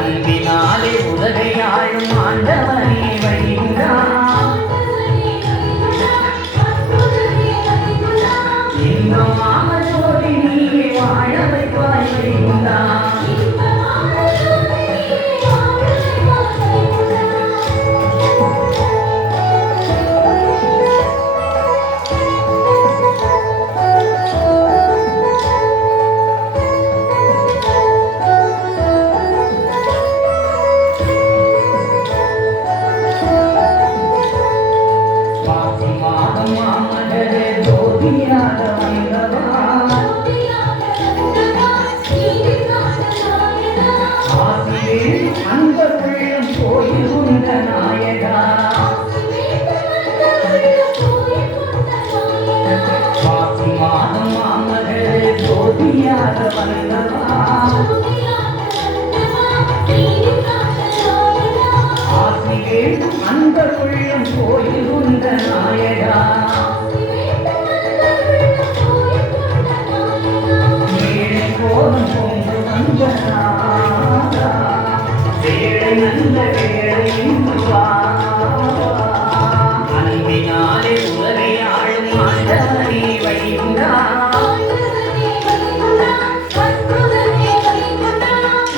அன்பினாலே உலகை ஆளும் ஆண்டவனே வைகுண்டா இன்பமான ஜோதி நீ வாழ வைப்பாய் வைகுண்டா அன்பருள்ளும் கோயில் உண்ட நாயகா ஏழை கோலம் கொண்டு வந்த நாதா வேளை நல்ல வேளை வா அன்பினாலே உலகை ஆளும் ஆண்டவனே வைகுண்டா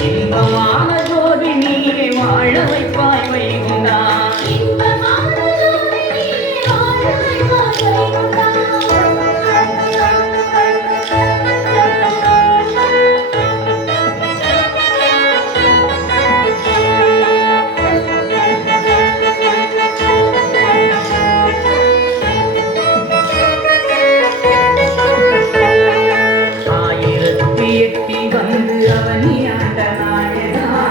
இன்பமான ஜோதி நீரை வாழ வைப்பாய் வைகுண்டா எட்டி வந்து அவனி ஆண்ட நாயகா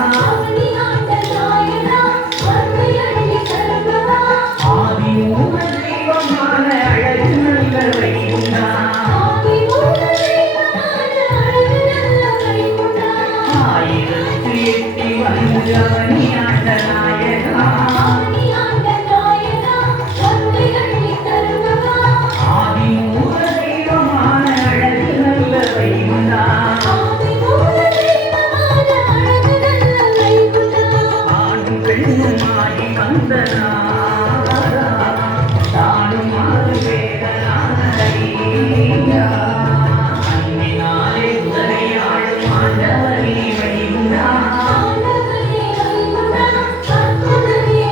ஆதி மூல தெய்வமான அழகு நல்ல வைகுண்டா ஆயிரத்து எட்டி வந்து அவனி ஆண்ட நாயகா ஆதி மூல தெய்வமான அழகு நல்ல வைகுண்டா ஆணும் பெண்ணுமாய் வந்த